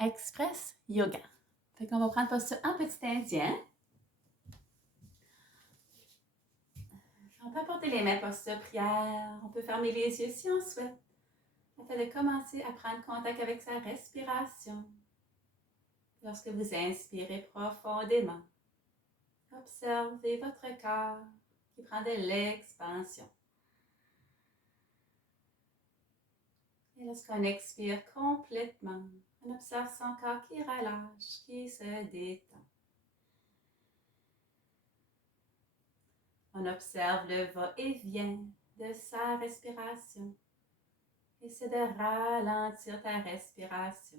Express Yoga. Fait qu'on va prendre posture en petit indien. On peut porter les mains posture prière. On peut fermer les yeux si on souhaite. Afin de commencer à prendre contact avec sa respiration. Lorsque vous inspirez profondément, observez votre corps qui prend de l'expansion. Et lorsqu'on expire complètement, on observe son corps qui relâche, qui se détend. On observe le va-et-vient de sa respiration. Essaie de ralentir ta respiration.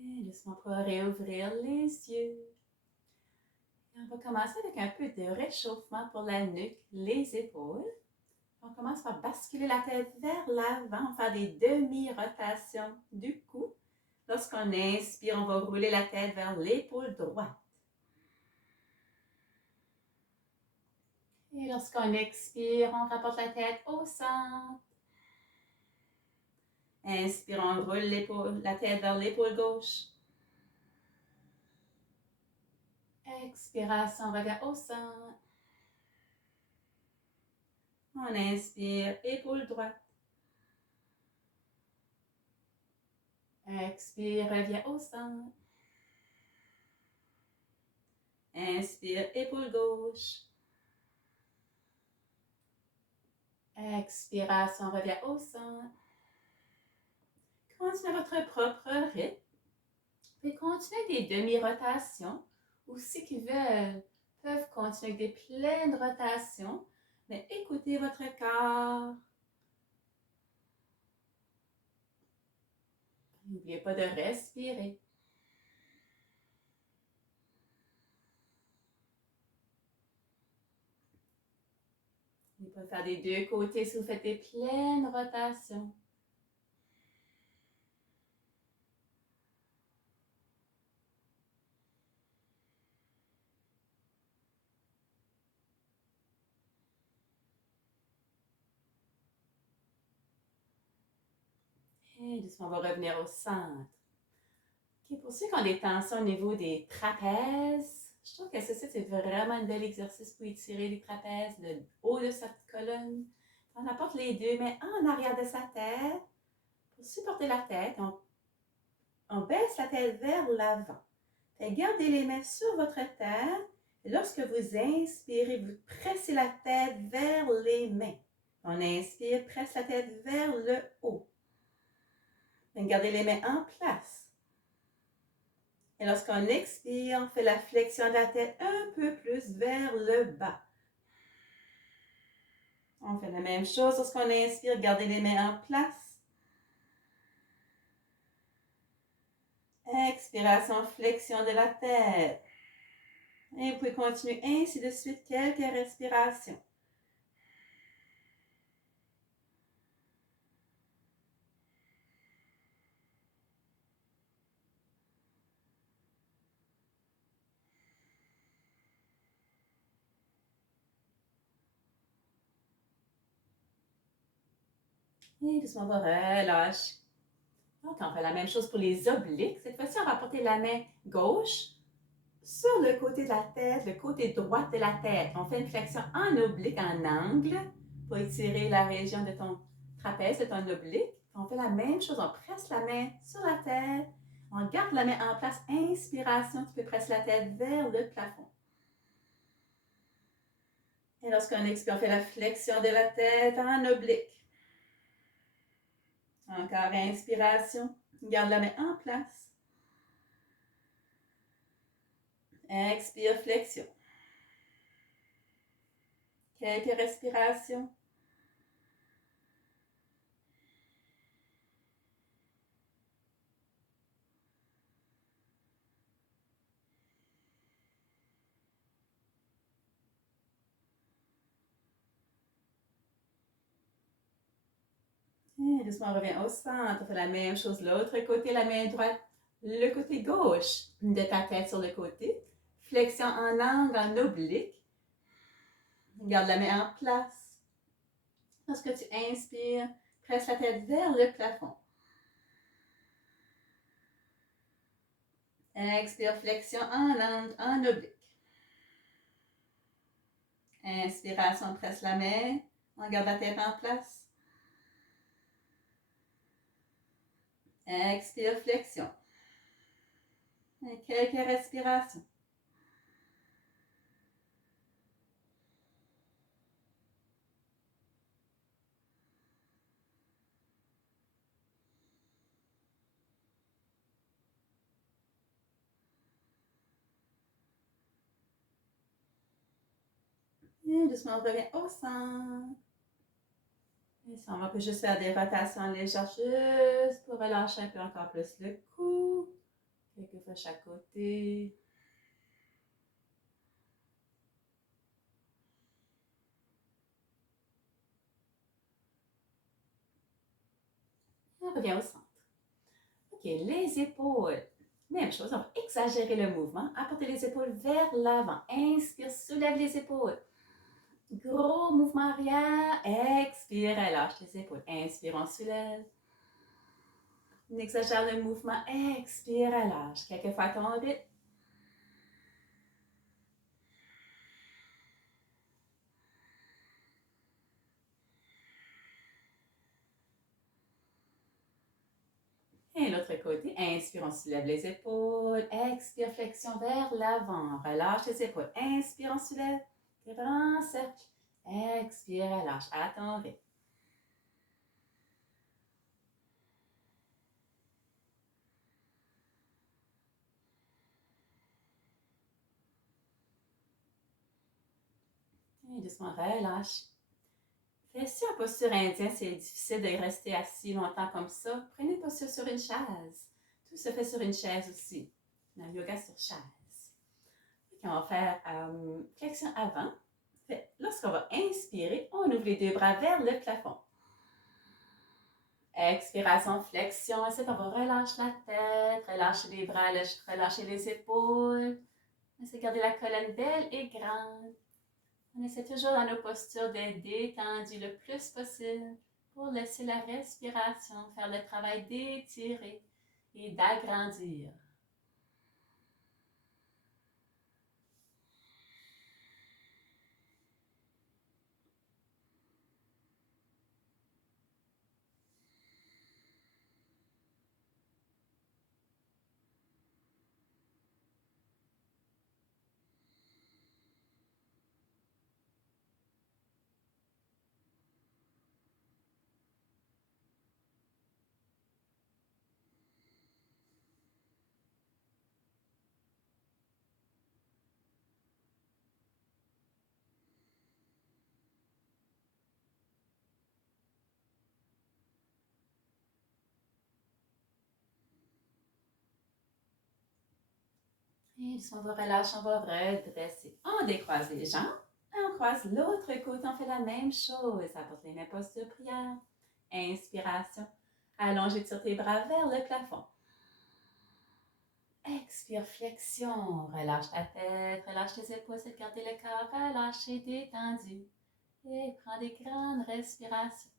Et doucement pour réouvrir les yeux. Et on va commencer avec un peu de réchauffement pour la nuque, les épaules. On commence par basculer la tête vers l'avant, on va faire des demi-rotations du cou. Lorsqu'on inspire, on va rouler la tête vers l'épaule droite. Et lorsqu'on expire, on rapporte la tête au centre. Inspire, on roule la tête vers l'épaule gauche. Expiration, on revient au centre. On inspire, épaule droite. Expire, revient au centre. Inspire, épaule gauche. Expiration, revient au centre. Continuez à votre propre rythme. Vous pouvez continuer des demi-rotations ou ceux qui veulent peuvent continuer avec des pleines rotations, mais écoutez votre corps. N'oubliez pas de respirer. Vous pouvez faire des deux côtés si vous faites des pleines rotations. Et doucement, on va revenir au centre. Okay, pour ceux qui ont des tensions au niveau des trapèzes, je trouve que ceci, c'est vraiment un bel exercice pour étirer les trapèzes, le haut de sa colonne. On apporte les deux mains en arrière de sa tête. Pour supporter la tête, on baisse la tête vers l'avant. Gardez les mains sur votre tête. Et lorsque vous inspirez, vous pressez la tête vers les mains. On inspire, presse la tête vers le haut. Gardez les mains en place. Et lorsqu'on expire, on fait la flexion de la tête un peu plus vers le bas. On fait la même chose lorsqu'on inspire, gardez les mains en place. Expiration, flexion de la tête. Et vous pouvez continuer ainsi de suite quelques respirations. Et doucement, on va relâcher. Donc, on fait la même chose pour les obliques. Cette fois-ci, on va porter la main gauche sur le côté de la tête, le côté droit de la tête. On fait une flexion en oblique, en angle, pour étirer la région de ton trapèze, de ton oblique. On fait la même chose, on presse la main sur la tête, on garde la main en place. Inspiration, tu peux presser la tête vers le plafond. Et lorsqu'on expire, on fait la flexion de la tête en oblique. Encore inspiration, garde la main en place. Expire, flexion. Quelques respirations. doucement, on revient au centre. On fait la même chose, l'autre côté, la main droite, le côté gauche de ta tête sur le côté. Flexion en angle, en oblique. Garde la main en place. Lorsque tu inspires, presse la tête vers le plafond. Expire, flexion en angle, en oblique. Inspiration, presse la main. On garde la tête en place. Expire, flexion. Et quelques respirations. Et doucement, on revient au centre. Et ça, on peut juste faire des rotations légères juste pour relâcher un peu encore plus le cou. Quelques fois chaque côté. On revient au centre. OK, les épaules. Même chose, on va exagérer le mouvement. Apporter les épaules vers l'avant. Inspire, soulève les épaules. Gros mouvement arrière. Expire, relâche les épaules. Inspire, on soulève. On exagère le mouvement. Expire, relâche. Quelquefois à ton rythme. Et l'autre côté, inspire, on soulève les épaules. Expire, flexion vers l'avant. Relâche les épaules. Inspire, on soulève. Grand cercle. Expire, relâche. À ton rythme. Et doucement, relâche. Si en posture indienne, c'est difficile de rester assis longtemps comme ça, prenez une posture sur une chaise. Tout se fait sur une chaise aussi. Dans le yoga sur chaise. On va faire flexion avant. Lorsqu'on va inspirer, on ouvre les deux bras vers le plafond. Expiration, flexion. Ensuite, on va relâcher la tête, relâcher les bras, relâcher les épaules. On essaie de garder la colonne belle et grande. On essaie toujours dans nos postures d'être détendu le plus possible pour laisser la respiration faire le travail d'étirer et d'agrandir. Et on va relâcher, on va redresser. On décroise les jambes. On croise l'autre côté, on fait la même chose. Apporte les mains posture prière. Inspiration. Allonge et tire tes bras vers le plafond. Expire, flexion. Relâche ta tête, relâche tes épaules, c'est de garder le corps relâché, détendu. Et prends des grandes respirations.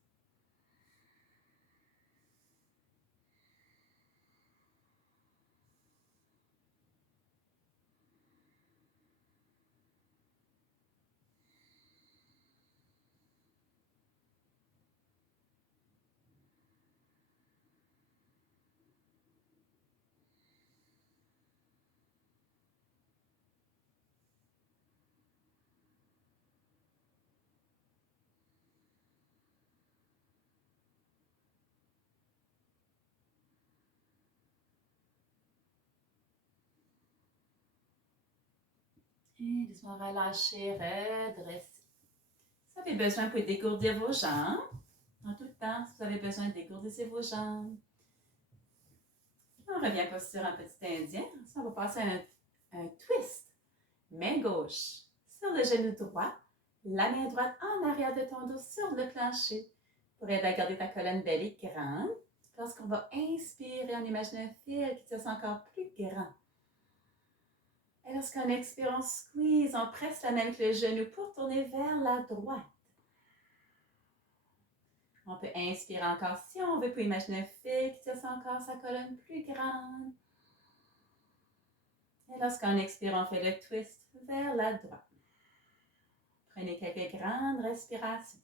Et doucement relâcher, redresser. Si vous avez besoin, vous pouvez dégourdir vos jambes. En tout temps, si vous avez besoin, dégourdissez vos jambes. On revient pas sur un petit indien. Ça, on va passer un twist. Main gauche sur le genou droit. La main droite en arrière de ton dos sur le plancher. pour aider à garder ta colonne belle et grande. Lorsqu'on va inspirer, on imagine un fil qui tire encore plus grand. Et lorsqu'on expire, on squeeze, on presse la main avec le genou pour tourner vers la droite. On peut inspirer encore si on veut pour imaginer un fil qui tire encore sa colonne plus grande. Et lorsqu'on expire, on fait le twist vers la droite. Prenez quelques grandes respirations.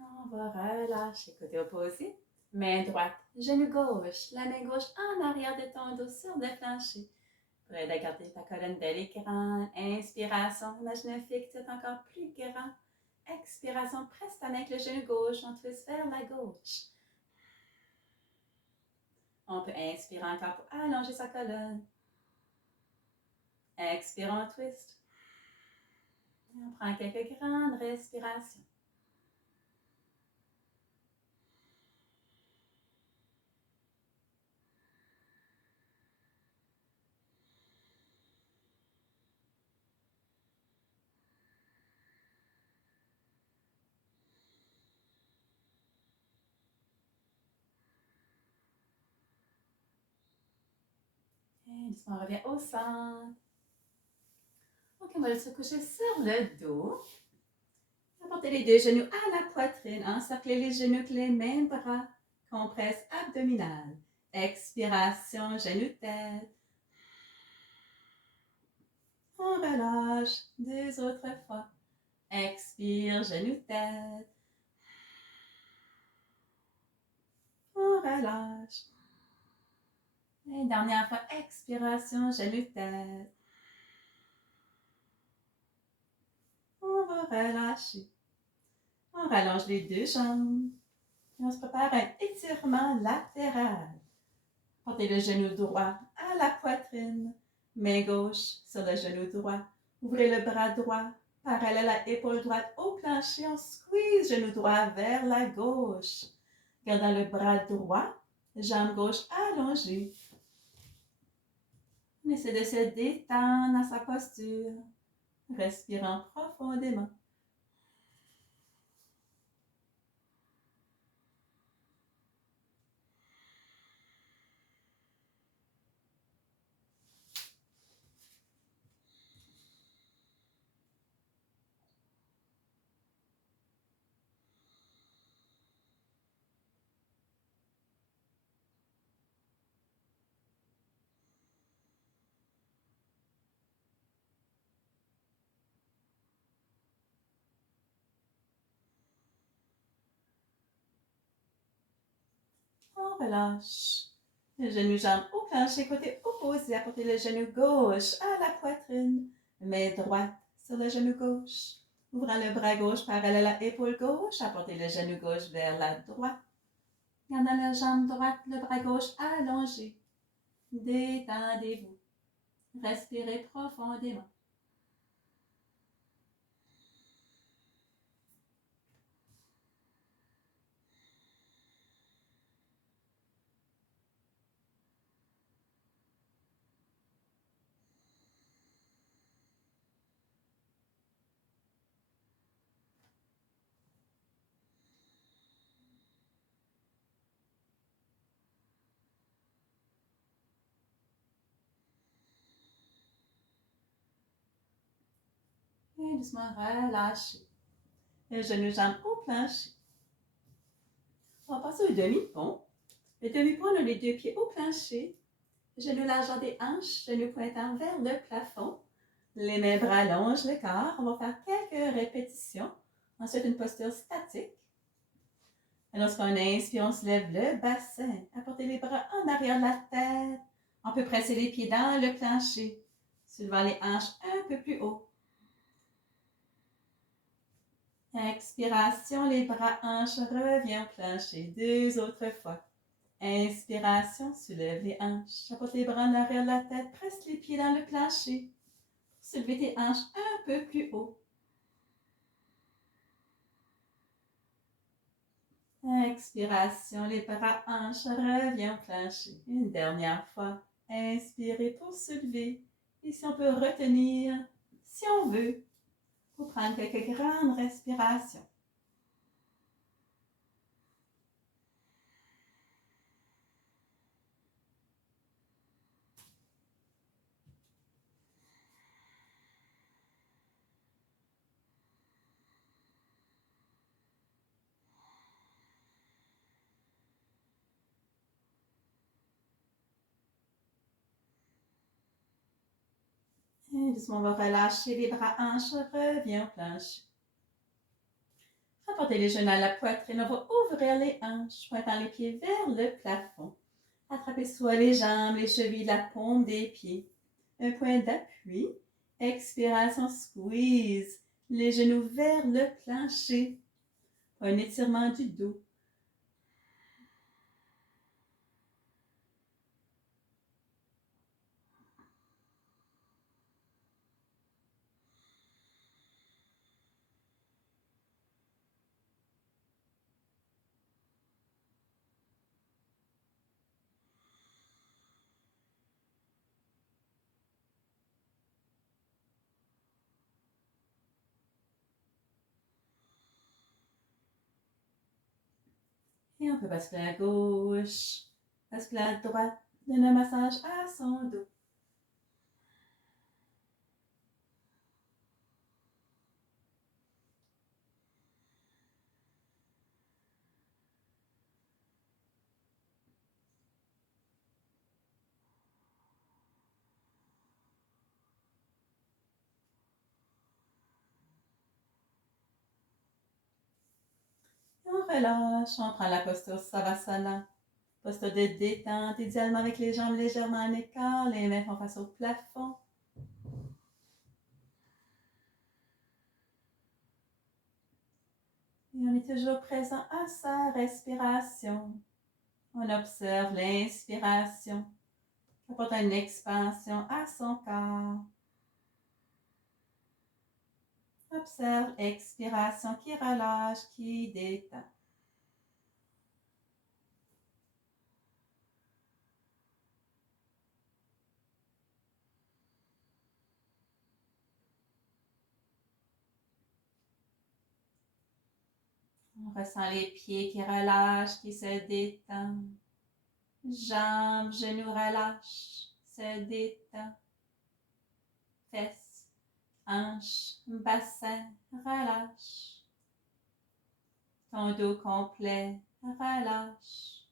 On va relâcher. Côté opposé. Main droite, genou gauche. La main gauche en arrière de ton dos sur le plancher. Prêt à garder ta colonne belle et grande. Inspiration, imagine un fil qui est encore plus grand. Expiration, presse ta main avec le genou gauche. On twist vers la gauche. On peut inspirer encore pour allonger sa colonne. Expire, on twist. Et on prend quelques grandes respirations. Et doucement, on revient au centre. Donc, on va se coucher sur le dos. Apportez les deux genoux à la poitrine. Encerclez les genoux avec les mêmes bras. Compresse abdominale. Expiration, genou-tête. On relâche. Deux autres fois. Expire, genou-tête. On relâche. Et dernière fois, expiration, genou-tête. On va relâcher. On rallonge les deux jambes. Et on se prépare un étirement latéral. Portez le genou droit à la poitrine. Main gauche sur le genou droit. Ouvrez le bras droit parallèle à l'épaule droite au plancher. On squeeze genou droit vers la gauche. Gardant le bras droit, jambe gauche allongée. On essaie de se détendre dans sa posture. Respirant profondément. On relâche. Le genou jambe au plancher, côté opposé. Apportez le genou gauche à la poitrine. Main droite sur le genou gauche. Ouvrant le bras gauche parallèle à l'épaule gauche. Apportez le genou gauche vers la droite. Gardant la jambe droite, le bras gauche allongé. Détendez-vous. Respirez profondément. Et doucement relâchez. Le genou jambe au plancher. On va passer au demi-pont. Le demi-pont, on a les deux pieds au plancher. Genou largeur des hanches, genou pointant vers le plafond. Les mains bras allongent le corps. On va faire quelques répétitions. Ensuite, une posture statique. Et lorsqu'on inspire, on se lève le bassin. Apportez les bras en arrière de la tête. On peut presser les pieds dans le plancher, soulevant les hanches un peu plus haut. Expiration, les bras hanches, reviens au plancher 2 autres fois. Inspiration, soulève les hanches, chapeaute les bras en arrière de la tête, presse les pieds dans le plancher. Soulevez tes hanches un peu plus haut. Expiration, les bras hanches, reviens au plancher. Une dernière fois. Inspirez pour soulever. Et si on peut retenir, si on veut, pour prendre quelques grandes respirations. Et doucement, on va relâcher les bras hanches, reviens au plancher. Rapportez les genoux à la poitrine, on va ouvrir les hanches, pointant les pieds vers le plafond. Attrapez soit les jambes, les chevilles, la paume des pieds. Un point d'appui. Expiration, squeeze. Les genoux vers le plancher. Un étirement du dos. Et on peut basculer à gauche, basculer à droite. Donner un massage à son dos. Et on relâche, on prend la posture Savasana. Posture de détente, idéalement avec les jambes légèrement en écart, les mains font face au plafond. Et on est toujours présent à sa respiration. On observe l'inspiration, qui apporte une expansion à son corps. Observe l'expiration qui relâche, qui détend. On ressent les pieds qui relâchent, qui se détendent. Jambes, genoux relâchent, se détendent. Fesses, hanches, bassin, relâche. Ton dos complet, relâche.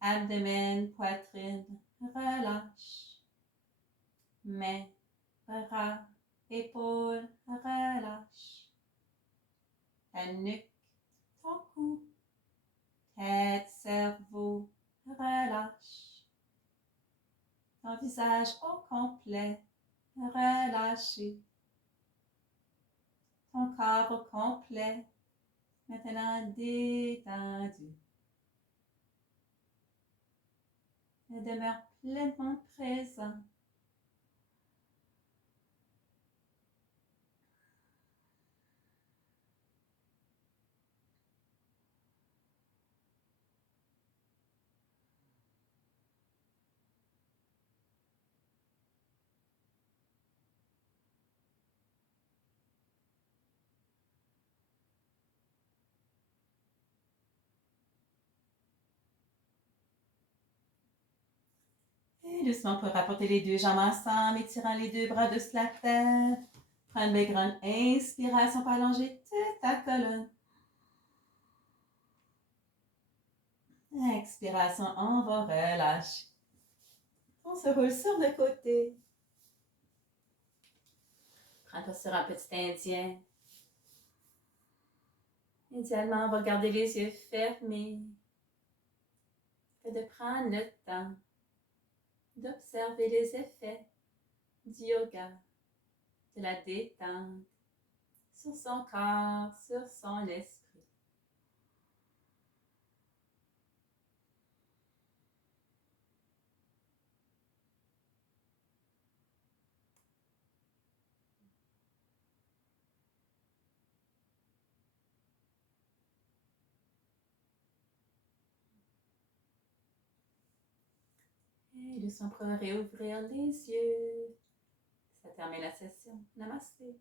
Abdomen, poitrine, relâche. Mains, bras, épaules, relâche. Ta nuque, ton cou, tête, cerveau, relâche. Ton visage au complet, relâché. Ton corps au complet, maintenant détendu. Et demeure pleinement présent. Et doucement pour rapporter les deux jambes ensemble, étirant les deux bras de la tête. Prends une belle grande inspiration pour allonger toute ta colonne. Expiration, on va relâcher. On se roule sur le côté. Prends-toi sur un petit indien. Idéalement, on va garder les yeux fermés. Et de prendre le temps d'observer les effets du yoga, de la détente sur son corps, sur son esprit. Et doucement pour réouvrir les yeux. Ça termine la session. Namasté.